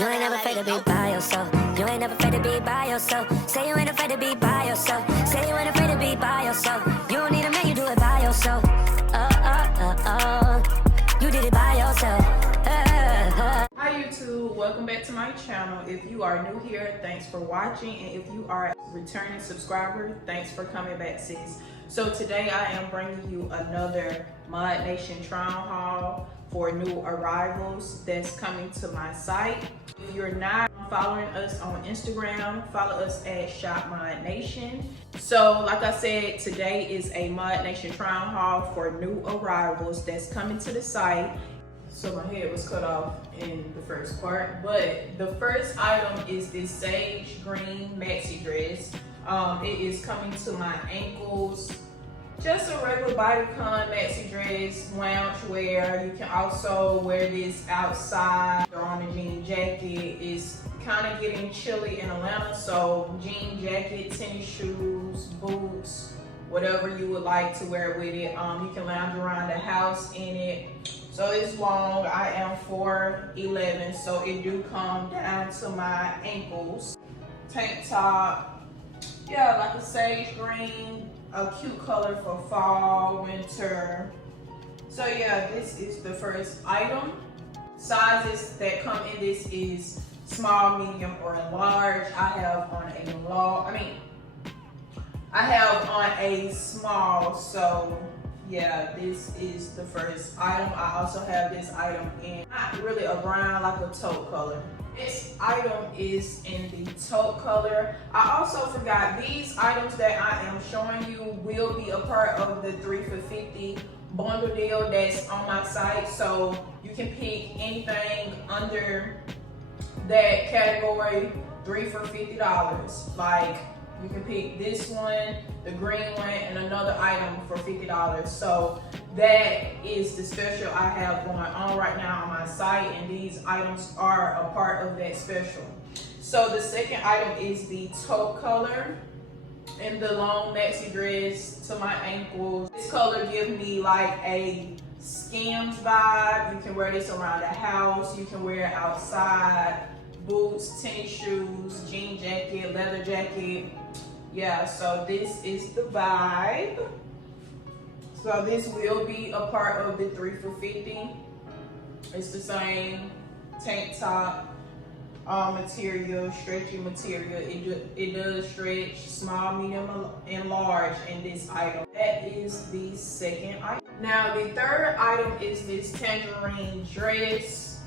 You ain't never afraid to be by yourself. You ain't never afraid to be by yourself. Say you ain't afraid to be by yourself. Say you ain't afraid to be by yourself. You don't need a man, you do it by yourself. You did it by yourself. Hi YouTube, welcome back to my channel. If you are new here, thanks for watching, and if you are a returning subscriber, thanks for coming back, sis. So today I am bringing you another Modnation try on haul for new arrivals that's coming to my site. If you're not following us on Instagram, follow us at ShopModnation. So like I said, today is a Modnation try on haul for new arrivals that's coming to the site. So my head was cut off in the first part, but the first item is this sage green maxi dress. It is coming to my ankles. Just a regular bodycon maxi dress, lounge wear. You can also wear this outside or on a jean jacket. It's kind of getting chilly in Atlanta, so jean jacket, tennis shoes, boots, whatever you would like to wear with it. You can lounge around the house in it. So it's long. I am 4'11", so it do come down to my ankles. Tank top, yeah, like a sage green, a cute color for fall, winter. So yeah, this is the first item. Sizes that come in this is small, medium, or large. I have on a small, so yeah, this is the first item. I also have this item in not really a brown, like a taupe color. This item is in the taupe color. I also forgot, these items that I am showing you will be a part of the 3 for $50 bundle deal that's on my site. So you can pick anything under that category, 3 for $50. Like, you can pick this one, the green one, and another item for $50. So that is the special I have going on right now on my site, and these items are a part of that special. So the second item is the taupe color in the long maxi dress to my ankles. This color gives me like a Skims vibe. You can wear this around the house. You can wear it outside. Boots, tennis shoes, jean jacket, leather jacket. Yeah, so this is the vibe. So this will be a part of the 3 for $50. It's the same tank top material, stretchy material. It does stretch, small, medium, and large in this item. That is the second item. Now the third item is this Tangerine Dress.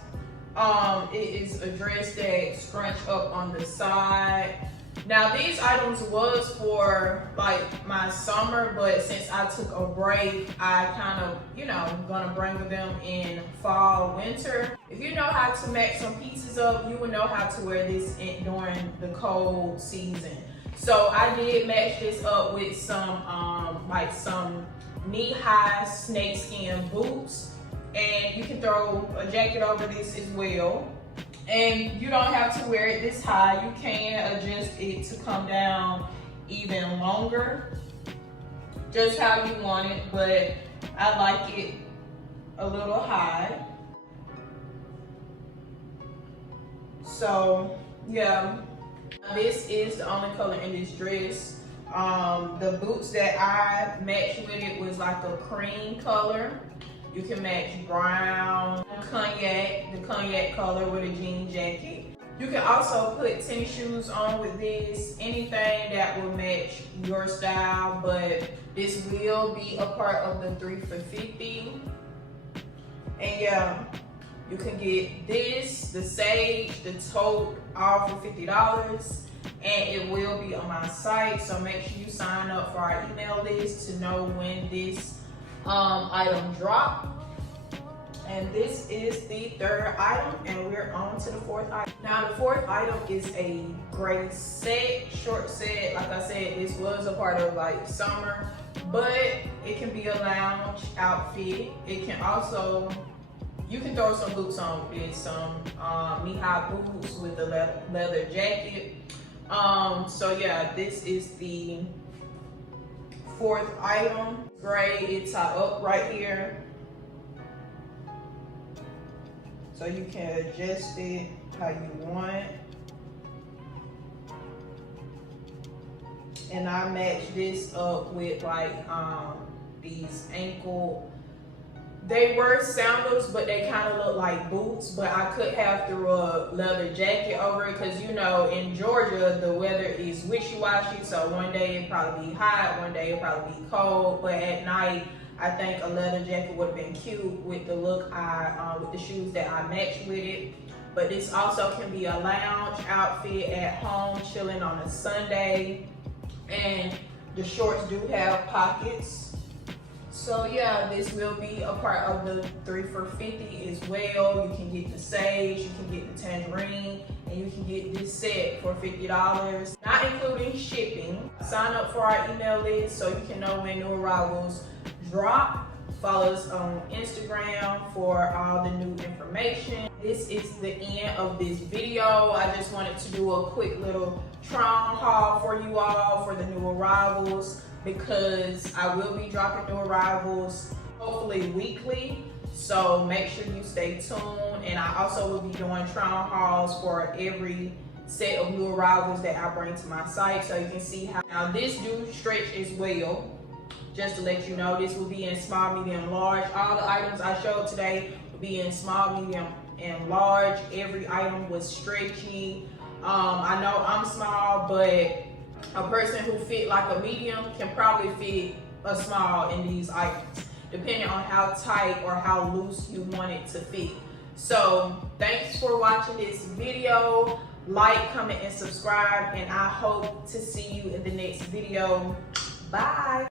It is a dress that scrunch up on the side. Now these items was for like my summer, but since I took a break, I kind of, gonna bring them in fall, winter. If you know how to match some pieces up, you will know how to wear this during the cold season. So I did match this up with some knee-high snakeskin boots, and you can throw a jacket over this as well. And you don't have to wear it this high. You can adjust it to come down even longer, just how you want it, but I like it a little high. So yeah, this is the only color in this dress. The boots that I matched with it was like a cream color. You can match brown, the cognac color with a jean jacket. You can also put tennis shoes on with this, anything that will match your style, but this will be a part of the 3 for $50. And yeah, you can get this, the sage, the taupe, all for $50. And it will be on my site, so make sure you sign up for our email list to know when this item drop. And this is the third item, and we're on to the fourth item. Now the fourth item is a gray set, short set. Like I said, this was a part of like summer, but it can be a lounge outfit. It can also, you can throw some boots on with this, some knee-high boots with a leather jacket. So yeah, this is the fourth item. Gray, it's up right here. So you can adjust it how you want. And I match this up with like these ankle, they were sandals, but they kind of look like boots, but I could have threw a leather jacket over it because, you know, in Georgia, the weather is wishy-washy. So one day it'll probably be hot, one day it'll probably be cold, but at night, I think a leather jacket would have been cute with the look with the shoes that I matched with it. But this also can be a lounge outfit at home, chilling on a Sunday. And the shorts do have pockets. So yeah, this will be a part of the 3 for $50 as well. You can get the sage, you can get the tangerine, and you can get this set for $50, not including shipping. Sign up for our email list so you can know when new arrivals drop. Follow us on Instagram for all the new information. This is the end of this video. I just wanted to do a quick little try on haul for you all for the new arrivals, because I will be dropping new arrivals hopefully weekly. So make sure you stay tuned. And I also will be doing try on hauls for every set of new arrivals that I bring to my site, so you can see how. Now this do stretch as well. Just to let you know, this will be in small, medium, large. All the items I showed today will be in small, medium, and large. Every item was stretchy. I know I'm small, but a person who fit like a medium can probably fit a small in these items, depending on how tight or how loose you want it to fit. So thanks for watching this video. Like, comment, and subscribe, and I hope to see you in the next video. Bye.